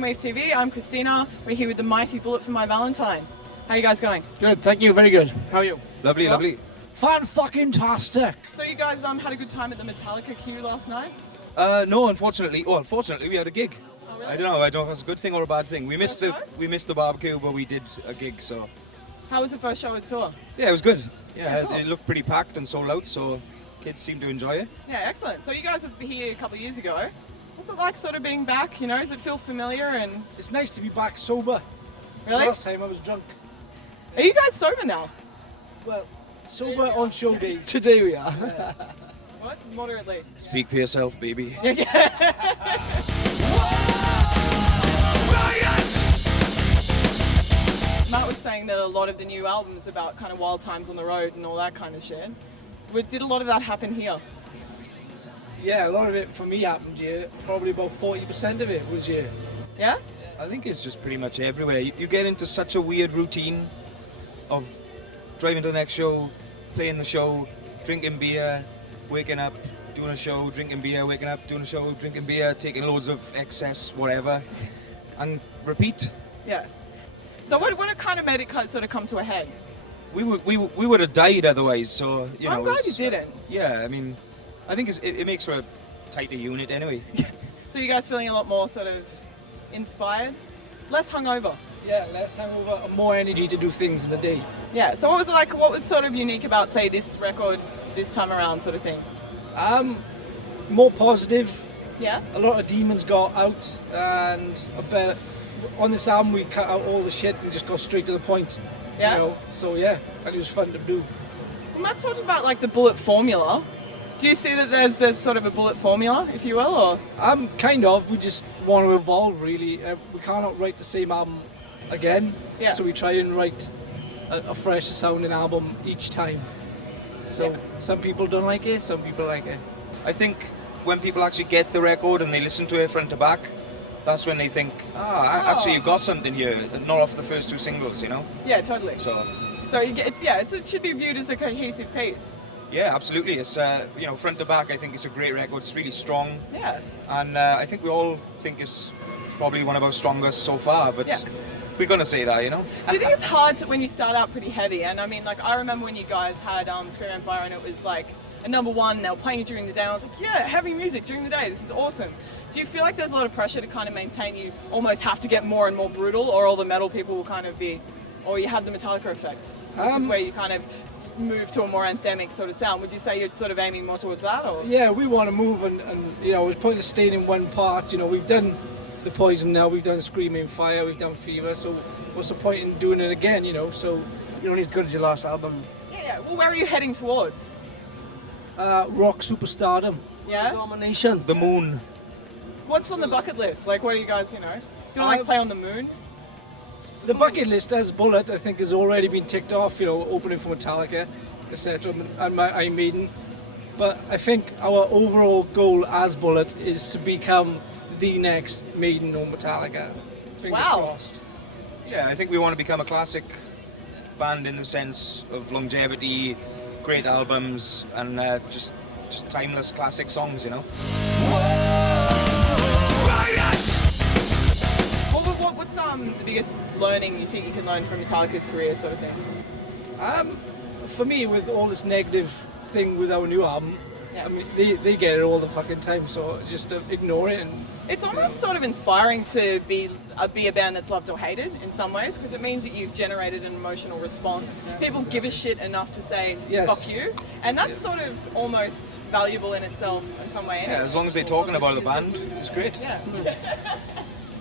Soundwave TV. I'm Christina. We're here with the mighty Bullet For My Valentine. How are you guys going? Good, thank you, very good. How are you? Lovely, lovely. Fan-fucking-tastic. So you guys had a good time at the Metallica queue last night? No, unfortunately. Well, fortunately, we had a gig. Oh, really? I don't know if it's a good thing or a bad thing. We missed the barbecue, but we did a gig, so. How was the first show of the tour? Yeah, it was good. Yeah, cool. It looked pretty packed and sold out, so kids seemed to enjoy it. Yeah, excellent. So you guys were here a couple of years ago. What's it like sort of being back, you know? Does it feel familiar and... It's nice to be back sober. Really? Last time I was drunk. Are you guys sober now? Well, sober on show day. Today we are. What? Moderately. Speak for yourself, baby. Matt was saying that a lot of the new albums about kind of wild times on the road and all that kind of shit. Did a lot of that happen here? Yeah, a lot of it for me happened here. Probably about 40% of it was here. Yeah? I think it's just pretty much everywhere. You get into such a weird routine of driving to the next show, playing the show, drinking beer, waking up, doing a show, drinking beer, waking up, doing a show, drinking beer, taking loads of excess, whatever, and repeat. Yeah. So what kind of made it sort of come to a head? We would have died otherwise, so, you know. I'm glad you it's- didn't. Yeah, I mean, I think it makes for a tighter unit anyway. So you guys feeling a lot more sort of inspired? Less hungover? Yeah, less hangover and more energy to do things in the day. Yeah. So what was it like, what was sort of unique about, say, this record this time around sort of thing? More positive. Yeah? A lot of demons got out, and on this album we cut out all the shit and just got straight to the point. Yeah? You know? So yeah, and it was fun to do. Well, Matt's talked about like the bullet formula. Do you see that there's sort of a bullet formula, if you will, or? Kind of. We just want to evolve, really. We cannot write the same album again. Yeah. So we try and write a fresher sounding album each time. So some people don't like it, some people like it. I think when people actually get the record and they listen to it front to back, that's when they think, actually you've got something here, not off the first two singles, you know? Yeah, totally. So, it should be viewed as a cohesive piece. yeah, absolutely. It's, front to back, I think it's a great record. It's really strong. Yeah. And I think we all think it's probably one of our strongest so far, but we're going to say that, you know? Do you think it's hard when you start out pretty heavy? And I mean, like, I remember when you guys had Scream and Fire and it was like a number one, they were playing it during the day, and I was like, yeah, heavy music during the day, this is awesome. Do you feel like there's a lot of pressure to kind of maintain, you almost have to get more and more brutal, or all the metal people will kind of be, or you have the Metallica effect, which is where you kind of move to a more anthemic sort of sound? Would you say you're sort of aiming more towards that, or? Yeah, we want to move, and you know, it's pointless staying in one part. You know, we've done the Poison now, we've done Screaming Fire, we've done Fever, so what's the point in doing it again, you know? So You're only as good as your last album. Yeah, well, where are you heading towards? rock superstardom. Yeah? Domination. The moon. What's on the bucket list? Like, what do you guys, you know? Do you want to like play on the moon? The bucket list as Bullet, I think, has already been ticked off, you know, opening for Metallica, etc., and my Iron Maiden. But I think our overall goal as Bullet is to become the next Maiden or Metallica. Fingers crossed. Yeah, I think we want to become a classic band in the sense of longevity, great albums, and just timeless classic songs, you know? What's the biggest learning you think you can learn from Metallica's career, sort of thing? For me, with all this negative thing with our new album, I mean, they get it all the fucking time, so just ignore it. And it's almost sort of inspiring to be a band that's loved or hated in some ways, because it means that you've generated an emotional response. People give a shit enough to say, fuck you, and that's sort of almost valuable in itself in some way. Anyway. Yeah, as long as they're talking about the band, it's great. Yeah.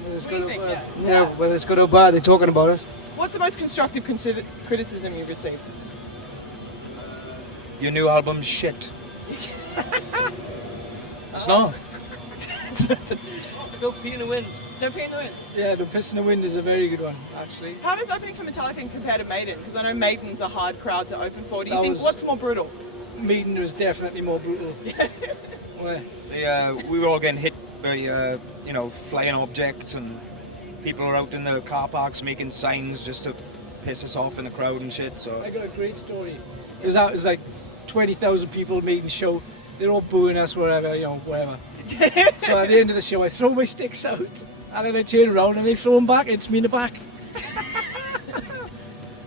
What do you think? Yeah, whether it's good or bad, they're talking about us. What's the most constructive criticism you've received? Your new album's shit. It's not. Don't pee in the wind. Don't pee in the wind. yeah, The Piss in the Wind is a very good one, actually. How does opening for Metallica compare to Maiden? Because I know Maiden's a hard crowd to open for. Do you think was- what's more brutal? Maiden was definitely more brutal. We were all getting hit by, flying objects, and people are out in the car parks making signs just to piss us off in the crowd and shit. So I got a great story. It was like 20,000 people Maiden show. They're all booing us, whatever. So at the end of the show, I throw my sticks out. And then I turn around and they throw them back, it's me in the back.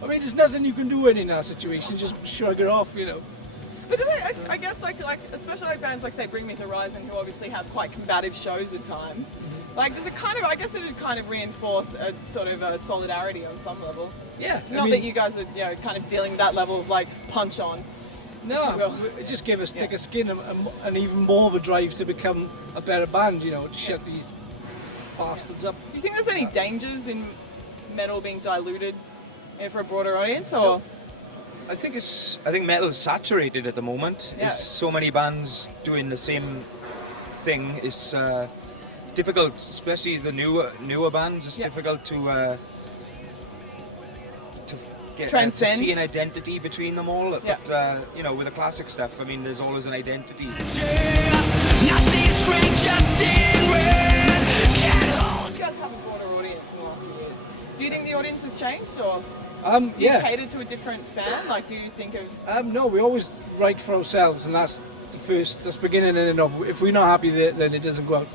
I mean, there's nothing you can do in that situation, just shrug it off, you know. But do they, I guess, like especially like bands like say Bring Me the Horizon, who obviously have quite combative shows at times. Like, does it kind of? I guess it would kind of reinforce a sort of a solidarity on some level. Yeah. Not that you guys are, you know, kind of dealing with that level of like punch on. No, it just gave us thicker skin and even more of a drive to become a better band, you know, to shut these bastards up. Do you think there's any dangers in metal being diluted for a broader audience, or? I think metal is saturated at the moment. Yeah. There's so many bands doing the same thing. It's difficult, especially the newer bands. It's difficult to get to Transcend. see an identity between them all. Yeah. But you know, with the classic stuff, I mean, there's always an identity. You guys have a broader audience in the last few years. Do you think the audience has changed, or do you cater to a different fan? Like, do you think of? No, we always write for ourselves, and that's the beginning and end of. If we're not happy, then it doesn't go out.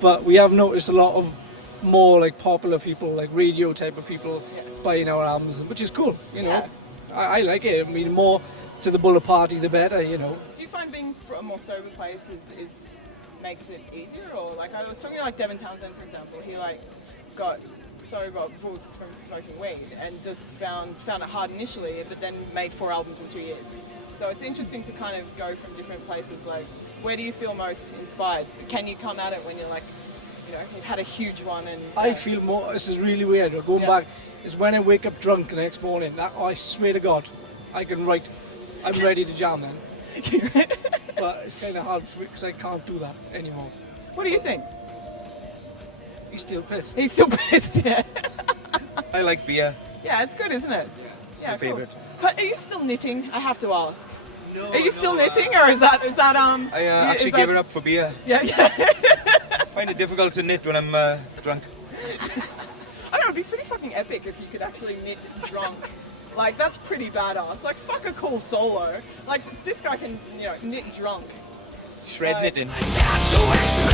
But we have noticed a lot of more like popular people, like radio type of people, buying our albums, which is cool. You know, I like it. I mean, more to the Bullet Party, the better. You know. Do you find being from a more sober place is makes it easier, or like I was talking to like Devin Townsend, for example. He like got sober just from smoking weed and just found it hard initially, but then made 4 albums in 2 years. So it's interesting to kind of go from different places. Like, where do you feel most inspired? Can you come at it when you're like, you know, you've had a huge one? And I feel more. This is really weird. Going back is when I wake up drunk the next morning. I swear to God, I can write. I'm ready to jam then. But it's kind of hard because I can't do that anymore. What do you think? He's still pissed. He's still pissed, yeah. I like beer. Yeah, it's good, isn't it? Yeah, my favourite. But are you still knitting? I have to ask. No. Are you still knitting, or is that I actually gave it up for beer. Yeah. I find it difficult to knit when I'm drunk. I know, it'd be pretty fucking epic if you could actually knit drunk. Like, that's pretty badass. Like, fuck a cool solo. Like, this guy can, you know, knit drunk. Shred knitting. Time to explode,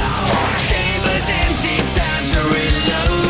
chambers empty, time to reload.